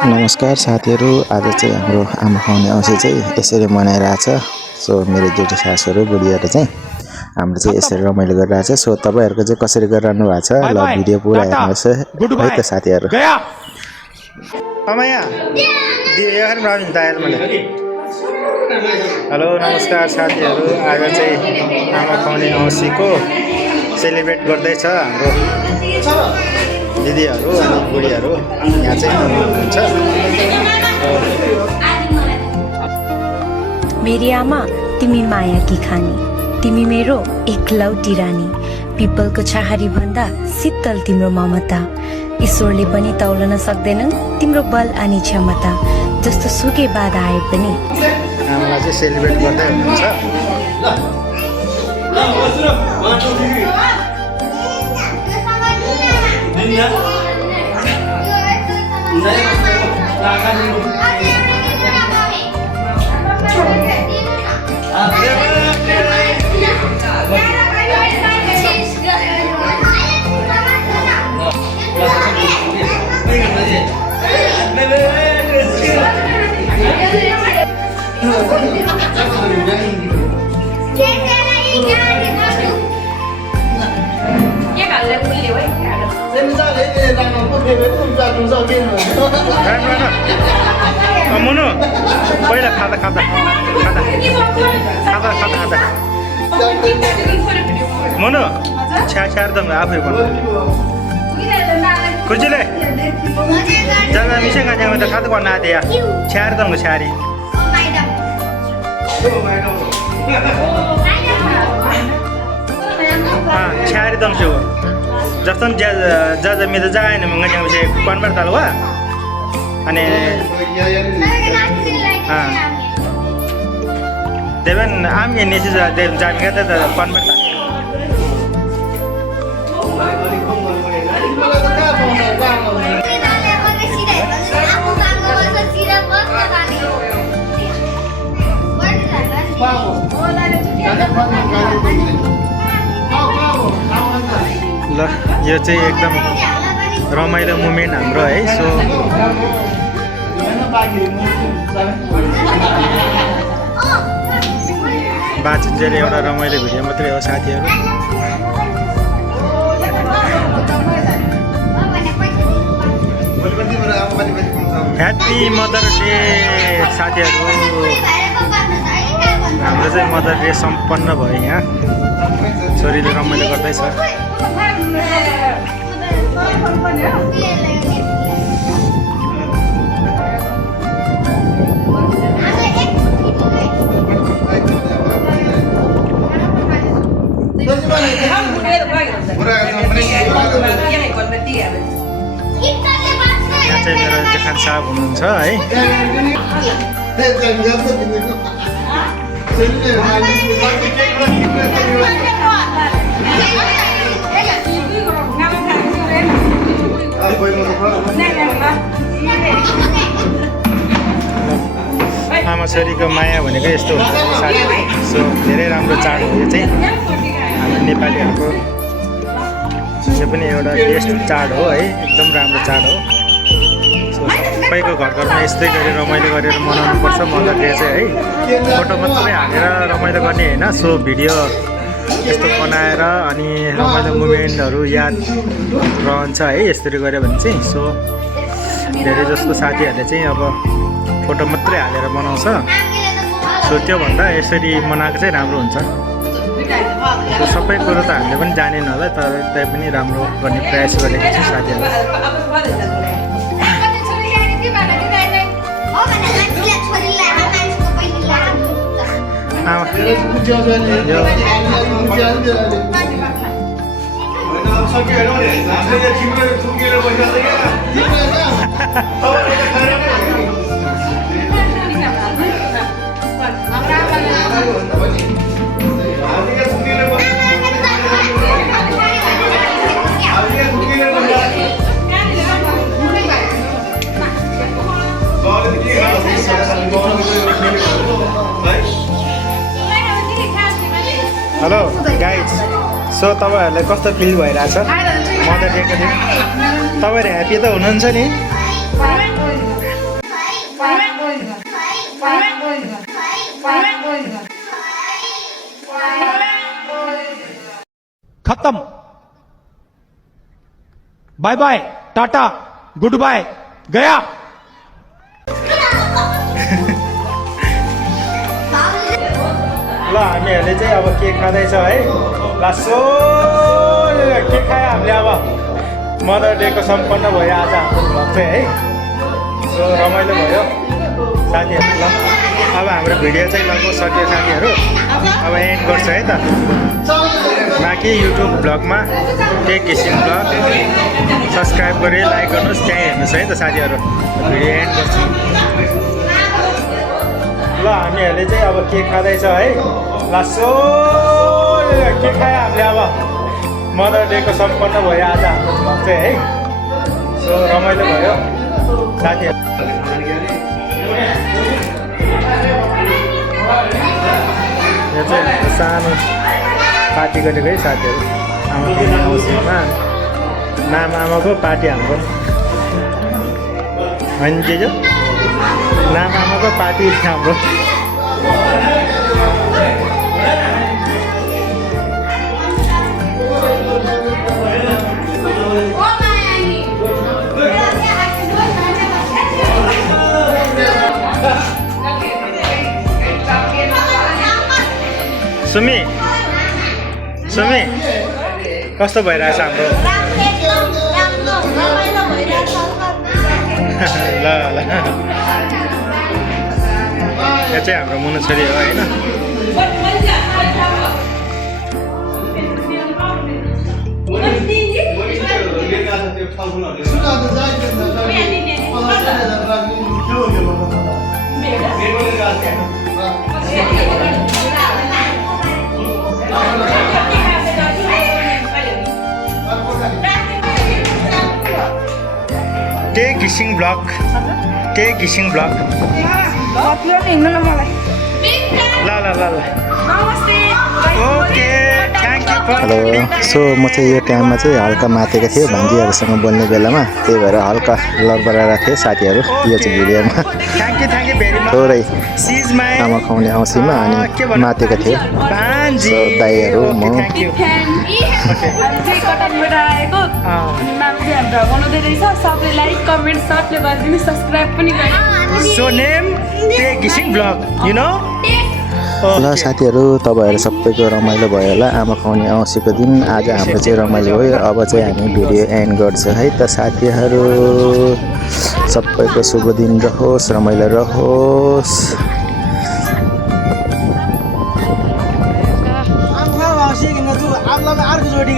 नमस्कार साथीहरू, आज चाहिँ हाम्रो आमा खुवाउने औँसी चाहिँ यसरी मनाइरहेछ। सो मेरो जेठी सासूहरू बुढीहरू चाहिँ हाम्रो चाहिँ यसरी रमाइलो गरिरहेछ। सो तपाईँहरूको चाहिँ कसरी गरिरहनु भएको छ ल भिडियो पुरा हेर्नुहोस् है त साथीहरू। हेलो नमस्कार साथीहरू, आज चाहिँ आमा खुवाउने औँसीको सेलिब्रेट गर्दैछ हाम्रो दिदीहरू अनि बुढीहरू यहाँ चाहिँ हुनुहुन्छ। मेरी आमा तिमी माया की खानी, तिमी मेरो एकलौटी रानी, पिपलको छाहारी भन्दा शीतल तिम्रो ममता, ईश्वरले पनि तौलन सक्दैनन् तिम्रो बल अनि क्षमता, जस्तो सुकै बाधा आए पनि आमालाई चाहिँ सेलिब्रेट गर्दै हुनुहुन्छ। मुनु पहिला खाँदा खाँदा खाँदा खाँदा खाँदा खाँदा मुनु छ्यार दम आफै भन्नु कुर्जीले जग्गा मिसे खाने त खाँदा गर्न आदे या छ्यार दम छ्यारी छ्यारी दम छु जस्तो जज मेरो जाएन मंगने मुझे कन्वर्ट तलवा अनि देवन आम ये नेसे देव जामिका त कन्वर्ट ल यो चाहिँ एकदम रमाइलो मोमेन्ट हाम्रो है। सो बातचित चाहिँ एउटा रमाइलो भिडियो मात्रै हो साथीहरू। ह्याप्पी मदर्स डे साथीहरू, हाम्रो चाहिँ मदर डे सम्पन्न भयो। यहाँ छोरीले रमाइलो गर्दैछ। यहाँ चाहिँ मेरो जेठान साहब हुनुहुन्छ है। आमा छोरीको माया भनेको यस्तो हुन्छ साथीहरू। सो धेरै राम्रो चाड हो यो चाहिँ हाम्रो नेपालीहरूको। यो पनि एउटा बेस्ट चाड हो है, एकदम राम्रो चाड हो। सो सबैको घर घरमा यस्तै गरी रमाइलो गरेर मनाउनुपर्छ मदर डे चाहिँ है। फोटो मात्रै हालेर रमाइलो गर्ने होइन, सो भिडियो यस्तो बनाएर अनि रमाइलो मुमेन्टहरू याद रहन्छ है यसरी गऱ्यो भने चाहिँ। सो धेरै जस्तो साथीहरूले चाहिँ अब फोटो मात्रै हालेर बनाउँछ। सो त्योभन्दा यसरी मनाएको चाहिँ राम्रो हुन्छ। सो सबै कुरो त हामीले पनि जानेन होला, तर त्यही पनि राम्रो गर्ने प्रयास गरेको छु साथीहरू। हेलो गाइज, सो तपाईहरुलाई कस्तो फिल भइराछ मदर डेको दिन? तपाईहरु ह्यापी त हुनुहुन्छ नि? खत्म bye bye tata good bye गया ल हामीहरूले चाहिँ अब के खाँदैछ है लासो के खायो हामीले अब मदर डेको सम्पन्न भयो आज हाम्रो भ्लग चाहिँ है सो रमाइलो भयो साथीहरू ल अब हाम्रो भिडियो चाहिँ लगभग सक्यो साथीहरू अब एन्ड गर्छ है त बाँकी युट्युब ब्लगमा टेक घिसिङ ब्लग सब्सक्राइब गरेर लाइक गर्नुहोस् त्यहीँ हेर्नुहोस् है त साथीहरू भिडियो एन्ड गर्छु ल हामीहरूले चाहिँ अब के खाँदैछ है लासो के खायो हामीले अब मदर डेको सम्पन्न भयो आज हाम्रो भ्लग चाहिँ है सो रमाइलो भयो साथीहरू यो चाहिँ सानो पार्टी गरेको है साथीहरू आमाको औँसीमा नाम आमाको पार्टी हाम्रो होइन जेजो नाम आमाको पार्टी हाम्रो सुमी सुमी कस्तो भइरहेछ हाम्रो ल ल यो चाहिँ हाम्रो मुनु छोरी हो होइन टेक घिसिङ ब्लग टेक घिसिङ ब्लग ल ल ल ल okay thank you for hello सो म चाहिँ यो टाइममा चाहिँ हल्का मातेको थिएँ भान्जीहरूसँग बोल्ने बेलामा त्यही भएर हल्का लडबडाएर थिएँ साथीहरू यो चाहिँ भिडियोमा थ्याङ्क यू भेरी मच थोरै सिज माई आमा खुवाउने औँसीमा अनि मातेको थियो भान्जी सो दाइहरू म थ्याङ्क यू कटानबाट आएको अनि मामा चाहिँ हाम्रो बनाउँदै रहेछ सबले लाइक कमेन्ट सबले गरिदिनु सब्सक्राइब पनि गर्नु सो नेम टेक घिसिङ ब्लग यु नो ल साथीहरू तपाईँहरू सबैको रमाइलो भयो होला आमा खुवाउने औँसीको दिन आज हाम्रो चाहिँ रमाइलो भयो अब चाहिँ हामी भिडियो एन्ड गर्छौँ है त साथीहरू सबैको शुभ दिन रहोस् रमाइलो रहोस् अर्को जोडी